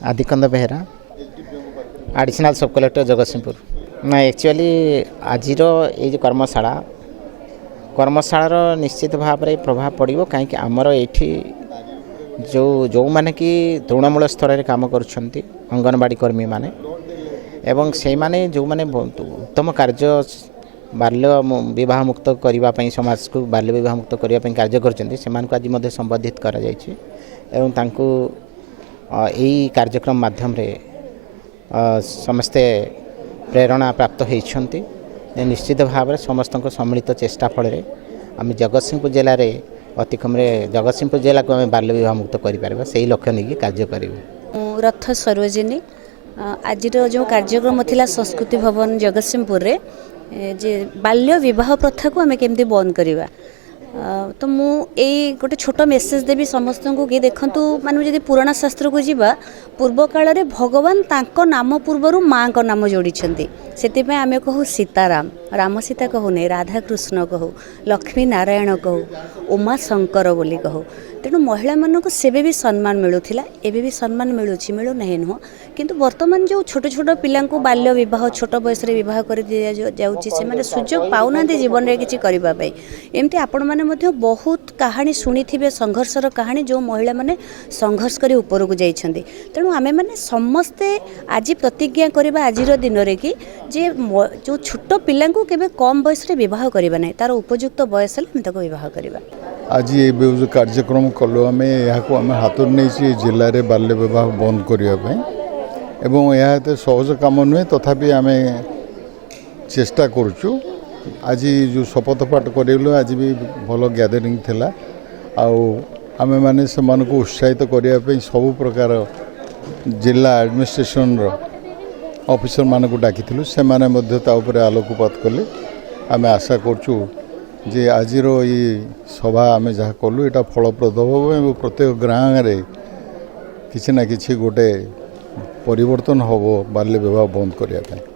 आदिकंद Behera additional सब collector Jagatsinghpur ना actually आज ये कर्मशालार निश्चित भाव में प्रभाव पड़ो कहीं आमर ये जो मैंने कि तृणमूल स्तर में काम करुँच अंगनवाड़ी कर्मी माने एवं से माने जो माने उत्तम कार्य बाल्य विवाह मुक्त करने समाज को बाल्य विवाह मुक्त करने कार्य कर संबोधित करा एवं तांको यही कार्यक्रम माध्यम रे समस्ते प्रेरणा प्राप्त होती निश्चित भाव में समस्त सम्मिलित चेष्टा फल आम जगतसिंहपुर जिले में अति कम जगतसिंहपुर जिला को आम बाल्य विवाह मुक्त कर से लक्ष्य नहीं कार्य करूँ। रथ सरोजिनी आज जो कार्यक्रम थिला संस्कृति भवन जगतसिंहपुर रे जे बाल्य विवाह प्रथा को आम केमती बंद करवा तो मु ए गोटे छोट मेसेज देवी समस्त को कि देखंतु माने जदि पुराना शास्त्र को जीवा पूर्व काल रे भगवान तांको नाम पूर्वर माँ को नाम जोड़ी से आम कहू सीताराम राम सीता कहू नहीं राधा कृष्ण कहू लक्ष्मी नारायण कहू उमा शंकर बोली कहू तेणु महिला मानक सेबे भी सम्मान मिलूला एबे भी सम्मान मिलूँ मिलू नहीं नुह किंतु वर्तमान जो छोट छोट पिला बाल्य विवाह छोट बयस विवाह कर जाऊँगी सुजोग पाऊना जीवन में किसी करने एमती आपण मैंने बहुत कहानी शुणी थे संघर्षर कहानी जो महिला माने संघर्ष कर ऊपर को जाइछन्ति तेणु आमे माने समस्ते आज प्रतिज्ञा करबा आज दिन रे कि जे जो छोट पिला केबे कम बयस विवाह करबा नहीं तार उपयुक्त बयस हम विवाह करबा। आज ये जो कार्यक्रम कलु आम यहाँ हाथ नहीं जिले में बाल्य विवाह बंद करने एवं यह एत सहज कम नुहे तथापि आम चेष्टा करुचु आज जो शपथ पाठ करेलु आज भी भल गैदरिंग थिला आम मैंने से उत्साहित करने सब प्रकार जिला एडमिनिस्ट्रेशन ऑफिसर मानक डाकी से आलोकपात कले आम आशा करचु जे आज ये सभा आम जहाँ कलु यहाँ फलप्रद हम प्रत्येक गाँव में किसी ना किसी गोटे परिवर्तन हम बाल्य विवाह बंद करने।